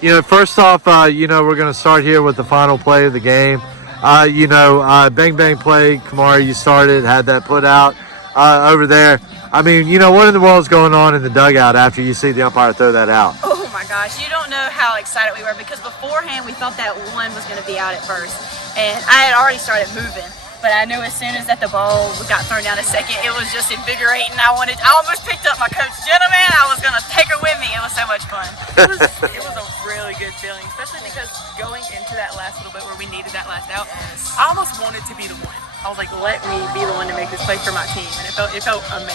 First off, we're going to start here with the final play of the game. Bang bang play, Khamauri, you started, had that put out over there. I mean, what in the world's going on in the dugout after you see the umpire throw that out? Oh my gosh, you don't know how excited we were because beforehand we thought that one was going to be out at first. And I had already started moving. But I knew as soon as that the ball got thrown down a second, it was just invigorating. I almost picked up my coach, gentleman. I was gonna take her with me. It was so much fun. It was a really good feeling, especially because going into that last little bit where we needed that last out, I almost wanted to be the one. I was like, let me be the one to make this play for my team, and it felt amazing.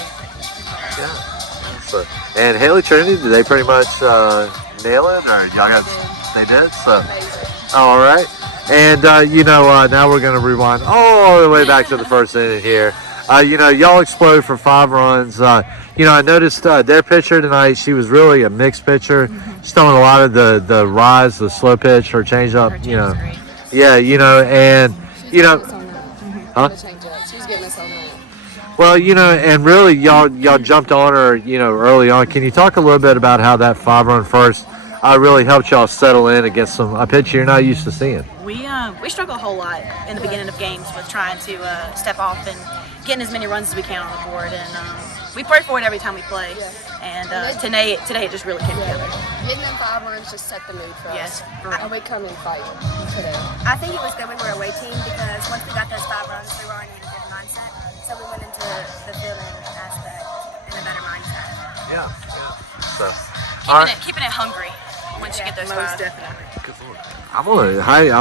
Yeah. So, and Halle Trinity, did they pretty much nail it, or y'all got? They did. So, all right. And, now we're going to rewind all the way back to the first inning here. Y'all explode for 5 runs. I noticed their pitcher tonight, she was really a mixed pitcher. She's throwing a lot of the rise, the slow pitch, her changeup, Yeah, and, Huh? She's getting us on that. Well, and really y'all jumped on her, early on. Can you talk a little bit about how that 5-run first really helped y'all settle in against a pitch you're not used to seeing? We struggle a whole lot in the beginning of games with trying to step off and getting as many runs as we can on the board, and we pray for it every time we play. And today it just really came together. Getting them 5 runs just set the mood for us. Yes, and we come in fighting today. I think it was good we were a away team because once we got those 5 runs, we were already in a good mindset. So we went into the fielding aspect in a better mindset. Yeah. So keeping it hungry once you get those 5. Most definitely. I'm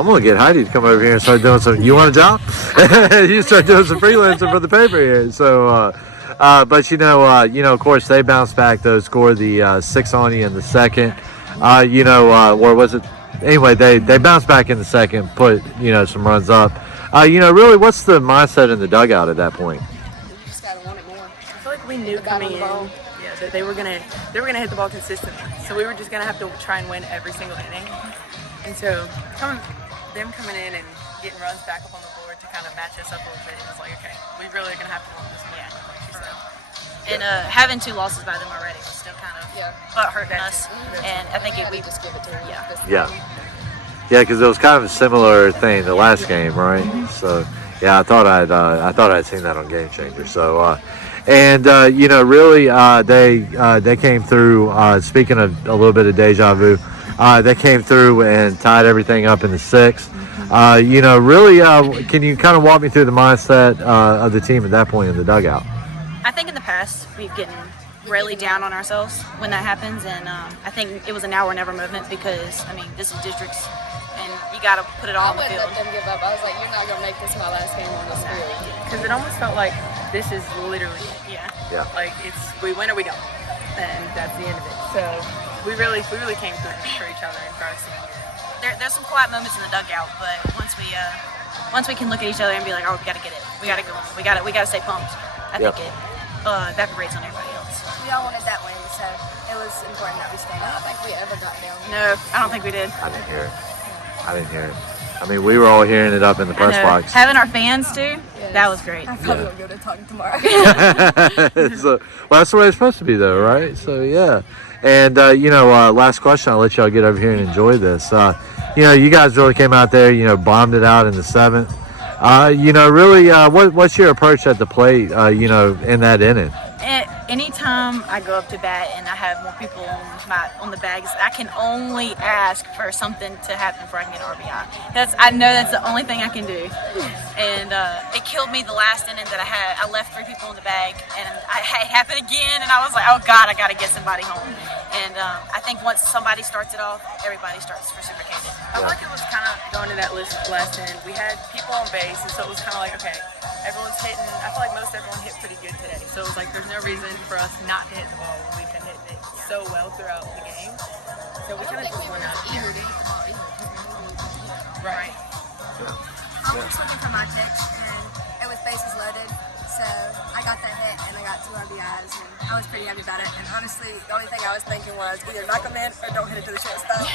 gonna get Heidi to come over here and start doing some. You want a job? You start doing some freelancing for the paper here. So, of course they bounced back though, scored the 6 on you in the second. Or was it? Anyway, they bounced back in the second, put some runs up. Really, what's the mindset in the dugout at that point? You just gotta want it more. I feel like we knew coming in, that they were gonna hit the ball consistently. So we were just gonna have to try and win every single inning. And so them coming in and getting runs back up on the board to kind of match us up a little bit, it was like, okay, we really are gonna have to win this one. Yeah, like you said. And having 2 losses by them already was still kind of hurting us. And I think we just give it to them. Yeah, because it was kind of a similar thing the last game, right? So yeah, I thought I'd seen that on Game Changer. So really they came through. Speaking of a little bit of deja vu, they came through and tied everything up in the 6th. Can you kind of walk me through the mindset of the team at that point in the dugout? I think in the past we've gotten really down on ourselves when that happens, and I think it was a now or never movement because this is districts, and you got to put it all on the field. I wouldn't let them give up. I was like, you're not gonna make this my last game on this field. Because it almost felt like this is literally Yeah. like it's we win or we don't, and that's the end of it. So we really came through for each other and for our senior. There's some quiet moments in the dugout, but once we can look at each other and be like, oh, we got to get it, we got to go on, we got to stay pumped. I think it evaporates on everybody else. We all wanted that win, so it was important that we stayed I up. don't think we ever got down. No, I don't think we did. I didn't hear it. I mean, we were all hearing it up in the press box. Having our fans too, that was great. I probably won't go to talking tomorrow. So, well, that's the way it's supposed to be, though, right? So, yeah. And, last question. I'll let y'all get over here and enjoy this. You guys really came out there, bombed it out in the 7th. What's your approach at the plate, in that inning? Anytime I go up to bat and I have more people on the bags, I can only ask for something to happen before I can get an RBI. I know that's the only thing I can do. And it killed me the last inning that I had. I left 3 people in the bag, and it happened again, and I was like, oh God, I got to get somebody home. And I think once somebody starts it off, everybody starts reciprocating. I feel like it was kind of going to that list last inning. We had people on base, and so it was kind of like, okay, everyone's hitting. I feel like most everyone hit pretty good today. So it was like there's no reason for us not to hit the ball when we've been hitting it so well throughout the game. So we kind of just went out there. Right. I was looking for my pitch, and it was bases loaded. So I got that hit, and I got 2 RBIs, and I was pretty happy about it. And honestly, the only thing I was thinking was either knock them in or don't hit it to the shortstop.